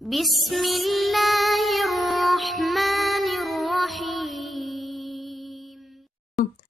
بسم اللہ الرحمن الرحیم۔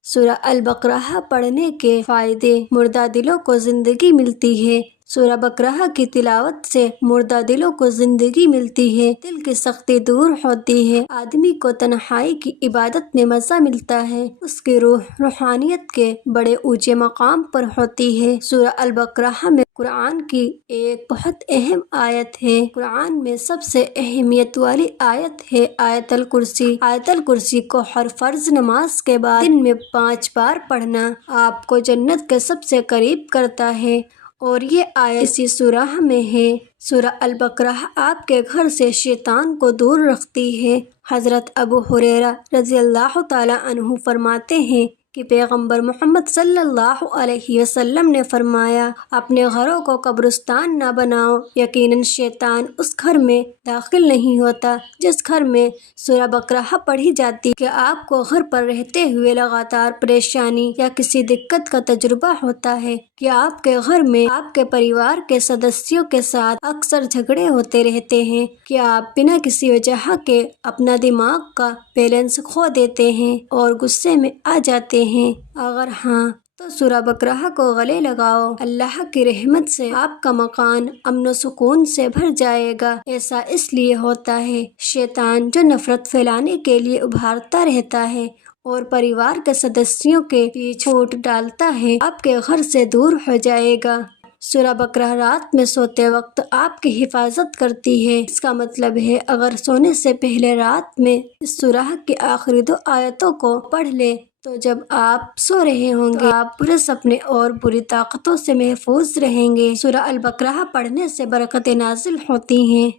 سورہ البقرہ پڑھنے کے فائدے۔ مردہ دلوں کو زندگی ملتی ہے۔ سورہ بقرہ کی تلاوت سے مردہ دلوں کو زندگی ملتی ہے، دل کی سختی دور ہوتی ہے، آدمی کو تنہائی کی عبادت میں مزہ ملتا ہے، اس کی روح روحانیت کے بڑے اونچے مقام پر ہوتی ہے۔ سورہ البقرہ میں قرآن کی ایک بہت اہم آیت ہے۔ قرآن میں سب سے اہمیت والی آیت ہے آیت الکرسی۔ آیت الکرسی کو ہر فرض نماز کے بعد دن میں 5 بار پڑھنا آپ کو جنت کے سب سے قریب کرتا ہے، اور یہ آیت اسی سورہ میں ہے۔ سورہ البقرہ آپ کے گھر سے شیطان کو دور رکھتی ہے۔ حضرت ابو ہریرہ رضی اللہ تعالی عنہ فرماتے ہیں کہ پیغمبر محمد صلی اللہ علیہ وسلم نے فرمایا، اپنے گھروں کو قبرستان نہ بناؤ، یقیناً شیطان اس گھر میں داخل نہیں ہوتا جس گھر میں سورہ بقرہ پڑھی جاتی۔ کہ آپ کو گھر پر رہتے ہوئے لگاتار پریشانی یا کسی دقت کا تجربہ ہوتا ہے، کہ آپ کے گھر میں آپ کے پریوار کے سدسیوں کے ساتھ اکثر جھگڑے ہوتے رہتے ہیں، کہ آپ بنا کسی وجہ کے اپنا دماغ کا بیلنس کھو دیتے ہیں اور غصے میں آ جاتے ہیں؟ اگر ہاں تو سورہ بقرہ کو گلے لگاؤ، اللہ کی رحمت سے آپ کا مکان امن و سکون سے بھر جائے گا۔ ایسا اس لیے ہوتا ہے، شیطان جو نفرت پھیلانے کے لیے ابھارتا رہتا ہے اور پریوار کے سدسیوں کے بیچ پھوٹ ڈالتا ہے، آپ کے گھر سے دور ہو جائے گا۔ سورہ بقرہ رات میں سوتے وقت آپ کی حفاظت کرتی ہے۔ اس کا مطلب ہے اگر سونے سے پہلے رات میں اس سورہ کی آخری 2 آیتوں کو پڑھ لیں تو جب آپ سو رہے ہوں گے آپ برے سپنے اور بری طاقتوں سے محفوظ رہیں گے۔ سورہ البقرہ پڑھنے سے برکتیں نازل ہوتی ہیں۔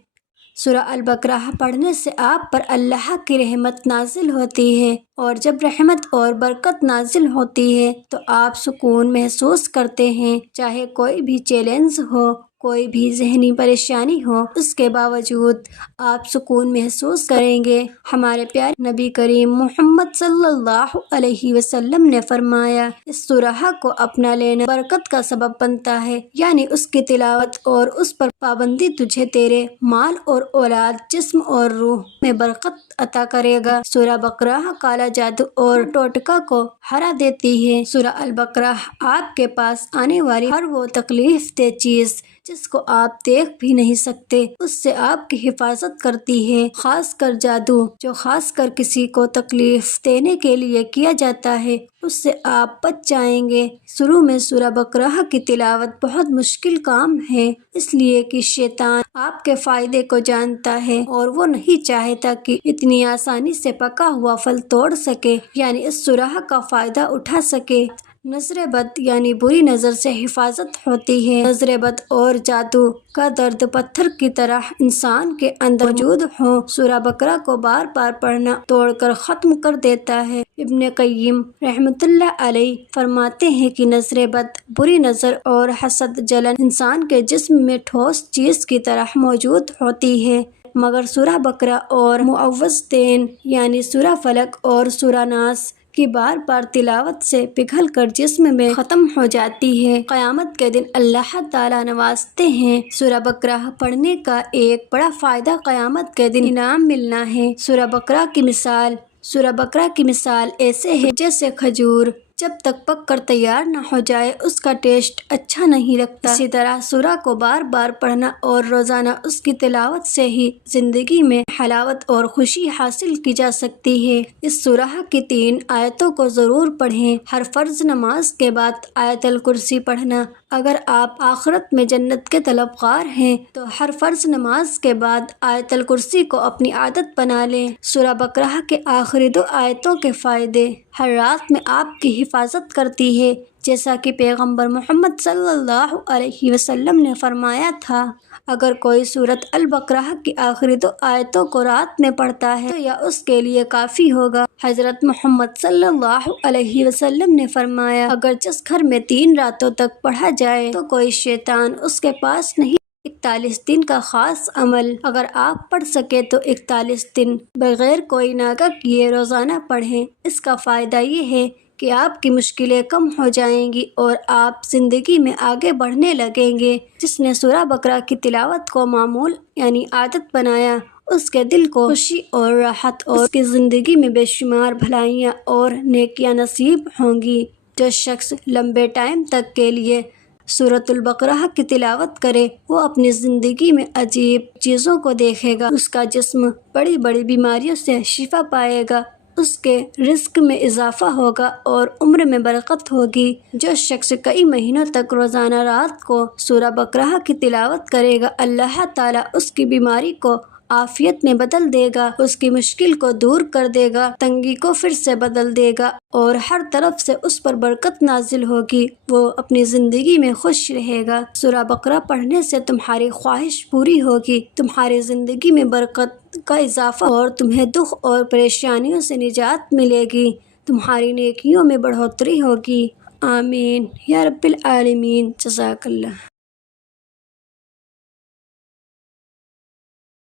سورہ البقرہ پڑھنے سے آپ پر اللہ کی رحمت نازل ہوتی ہے، اور جب رحمت اور برکت نازل ہوتی ہے تو آپ سکون محسوس کرتے ہیں۔ چاہے کوئی بھی چیلنج ہو، کوئی بھی ذہنی پریشانی ہو، اس کے باوجود آپ سکون محسوس کریں گے۔ ہمارے پیارے نبی کریم محمد صلی اللہ علیہ وسلم نے فرمایا، اس سورہ کو اپنا لینا برکت کا سبب بنتا ہے، یعنی اس کی تلاوت اور اس پر پابندی تجھے تیرے مال اور اولاد، جسم اور روح میں برکت عطا کرے گا۔ سورہ بقرہ کالا جادو اور ٹوٹکا کو ہرا دیتی ہے۔ سورہ البقرہ آپ کے پاس آنے والی ہر وہ تکلیف دہ چیز جس کو آپ دیکھ بھی نہیں سکتے، اس سے آپ کی حفاظت کرتی ہے، خاص کر جادو جو خاص کر کسی کو تکلیف دینے کے لیے کیا جاتا ہے، اس سے آپ بچ جائیں گے۔ شروع میں سورہ بقرہ کی تلاوت بہت مشکل کام ہے، اس لیے کہ شیطان آپ کے فائدے کو جانتا ہے اور وہ نہیں چاہتا کہ اتنی آسانی سے پکا ہوا پھل توڑ سکے، یعنی اس سورہ کا فائدہ اٹھا سکے۔ نظر بد یعنی بری نظر سے حفاظت ہوتی ہے۔ نظر بد اور جادو کا درد پتھر کی طرح انسان کے اندر موجود ہو، سورہ بقرہ کو بار بار پڑھنا توڑ کر ختم کر دیتا ہے۔ ابن قیم رحمۃ اللہ علیہ فرماتے ہیں کہ نظر بد، بری نظر اور حسد، جلن انسان کے جسم میں ٹھوس چیز کی طرح موجود ہوتی ہے، مگر سورہ بقرہ اور معوذتین یعنی سورہ فلق اور سورہ ناس کی بار بار تلاوت سے پگھل کر جسم میں ختم ہو جاتی ہے۔ قیامت کے دن اللہ تعالیٰ نوازتے ہیں۔ سورہ بقرہ پڑھنے کا ایک بڑا فائدہ قیامت کے دن انعام ملنا ہے۔ سورہ بقرہ کی مثال ایسے ہے جیسے کھجور جب تک پک کر تیار نہ ہو جائے اس کا ٹیسٹ اچھا نہیں لگتا، اسی طرح سورہ کو بار بار پڑھنا اور روزانہ اس کی تلاوت سے ہی زندگی میں حلاوت اور خوشی حاصل کی جا سکتی ہے۔ اس سورہ کی 3 آیتوں کو ضرور پڑھیں۔ ہر فرض نماز کے بعد آیت الکرسی پڑھنا۔ اگر آپ آخرت میں جنت کے طلبگار ہیں تو ہر فرض نماز کے بعد آیت الکرسی کو اپنی عادت بنا لیں۔ سورہ بقرہ کے آخری 2 آیتوں کے فائدے۔ ہر رات میں آپ کی حفاظت کرتی ہے، جیسا کہ پیغمبر محمد صلی اللہ علیہ وسلم نے فرمایا تھا، اگر کوئی سورۃ البقرہ کی آخری 2 آیتوں کو رات میں پڑھتا ہے تو یہ اس کے لیے کافی ہوگا۔ حضرت محمد صلی اللہ علیہ وسلم نے فرمایا، اگر جس گھر میں 3 راتوں تک پڑھا جائے تو کوئی شیطان اس کے پاس نہیں۔ 41 دن کا خاص عمل، اگر آپ پڑھ سکے تو 41 دن بغیر کوئی ناغہ کیے روزانہ پڑھیں۔ اس کا فائدہ یہ ہے کہ آپ کی مشکلیں کم ہو جائیں گی اور آپ زندگی میں آگے بڑھنے لگیں گے۔ جس نے سورہ بقرہ کی تلاوت کو معمول یعنی عادت بنایا، اس کے دل کو خوشی اور راحت اور اس کی زندگی میں بے شمار بھلائیاں اور نیکیاں نصیب ہوں گی۔ جو شخص لمبے ٹائم تک کے لیے سورۃ البقرہ کی تلاوت کرے، وہ اپنی زندگی میں عجیب چیزوں کو دیکھے گا۔ اس کا جسم بڑی بڑی بیماریوں سے شفا پائے گا، اس کے رزق میں اضافہ ہوگا اور عمر میں برکت ہوگی۔ جو شخص کئی مہینوں تک روزانہ رات کو سورہ بقرہ کی تلاوت کرے گا، اللہ تعالیٰ اس کی بیماری کو عافیت میں بدل دے گا، اس کی مشکل کو دور کر دے گا، تنگی کو پھر سے بدل دے گا اور ہر طرف سے اس پر برکت نازل ہوگی۔ وہ اپنی زندگی میں خوش رہے گا۔ سورہ بقرہ پڑھنے سے تمہاری خواہش پوری ہوگی، تمہاری زندگی میں برکت کا اضافہ اور تمہیں دکھ اور پریشانیوں سے نجات ملے گی، تمہاری نیکیوں میں بڑھوتری ہوگی۔ آمین یا رب العالمین۔ جزاک اللہ۔